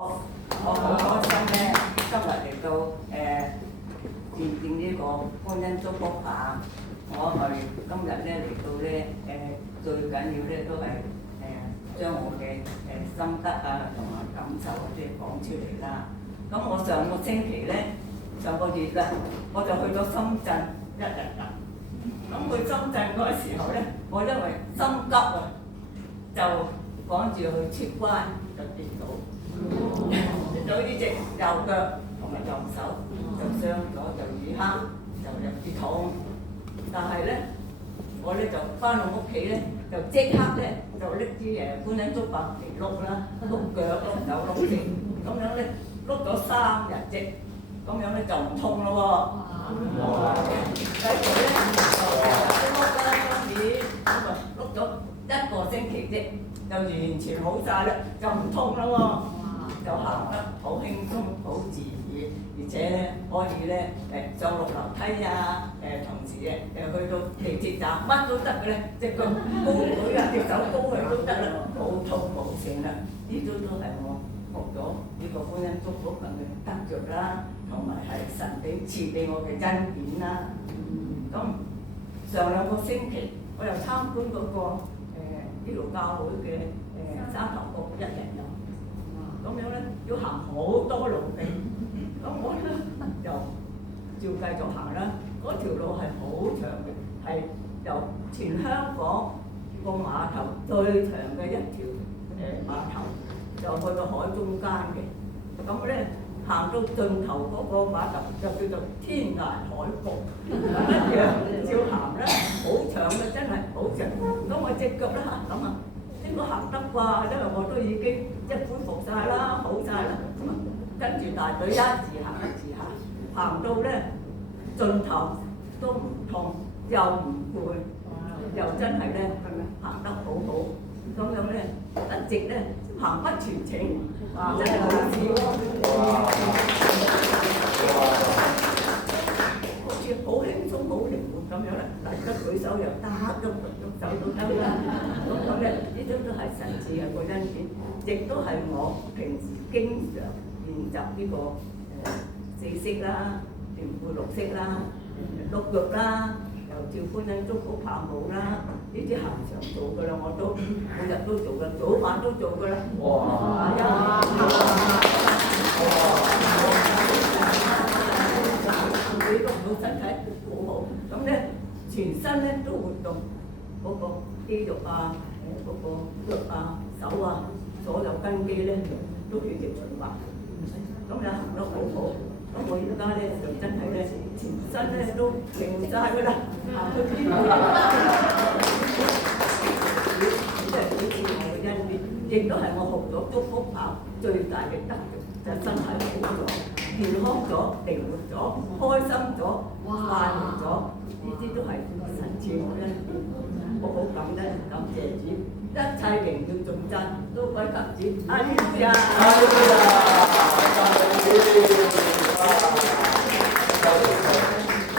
我好開心咧，今日嚟到見證呢個歡欣祝福啊！我係今日咧嚟到咧最緊要咧都係將我嘅心得啊同埋感受即係講出嚟啦。咁我上個星期咧，上個月啦，我就去咗深圳一日啦。咁去深圳嗰時候咧，我因為心急啊，就趕住去出關就跌倒。跌到呢隻右腳同埋右手就傷咗，就淤黑，就有啲痛。但係咧，我咧就翻到屋企咧，就即刻咧就拎啲觀音竹棒嚟碌啦，碌腳碌手碌腳，咁樣咧碌咗3日啫，咁樣咧就唔痛咯喎。繼續咧就碌啦，開始咁啊碌咗1個星期啫，就完全好晒啦，就唔痛啦喎。就行得好輕鬆、好自然，而且咧可以咧上落樓梯啊，同時去到地鐵站乜都得嘅咧，隻腳高舉啊，隻手高舉都得啦，冇痛冇癢啦。呢啲都係我學咗呢個觀音祝福嘅得着啦，同埋係神俾賜俾我嘅恩典啦。咁上2個星期我又參觀嗰個呢度教會嘅沙頭角1日遊。咁樣咧要行好多路嘅，咁我咧就照繼續行啦。嗰條路係好長嘅，係由全香港個碼頭最長嘅一條碼頭，就去到海中間嘅。咁咧行到盡頭嗰個碼頭就叫做天涯海角，一樣照行啦，好長嘅，真係好長。咁我隻腳咧諗下。應該行得啩，因為我都已經即係恢復晒啦，好晒啦。跟住大隊一字行，行到咧盡頭都唔痛，又唔攰，又真係咧行得好好。咁樣咧一直咧行不全程，真係好似好輕鬆、好靈活咁樣啦。大家舉手又得，喐手都得啦。咁咧呢啲都係神賜嘅個恩典，亦都係我平時經常練習呢個4式啦、連背6式啦、碌腳啦，又照觀音祝福跑舞啦，呢啲恆常做㗎啦，我都每日都做㗎，早晚都做㗎啦。你都唔到身體好好，咁咧全身咧都活動嗰個肌肉啊，嗰個腳啊、手啊，所有根基咧都血液循環，咁又行得好好。咁我而家咧就真係咧全身咧都勁晒㗎啦，行到邊度即係好似我嘅恩典，亦都係我學咗祝福跑最大嘅得著，就係身體好咗。健康咗、靈活咗、開心咗、快樂咗，呢啲都係神賜我恩典，我好感恩感謝主，一切榮耀頌讚都歸給主。阿利路亞！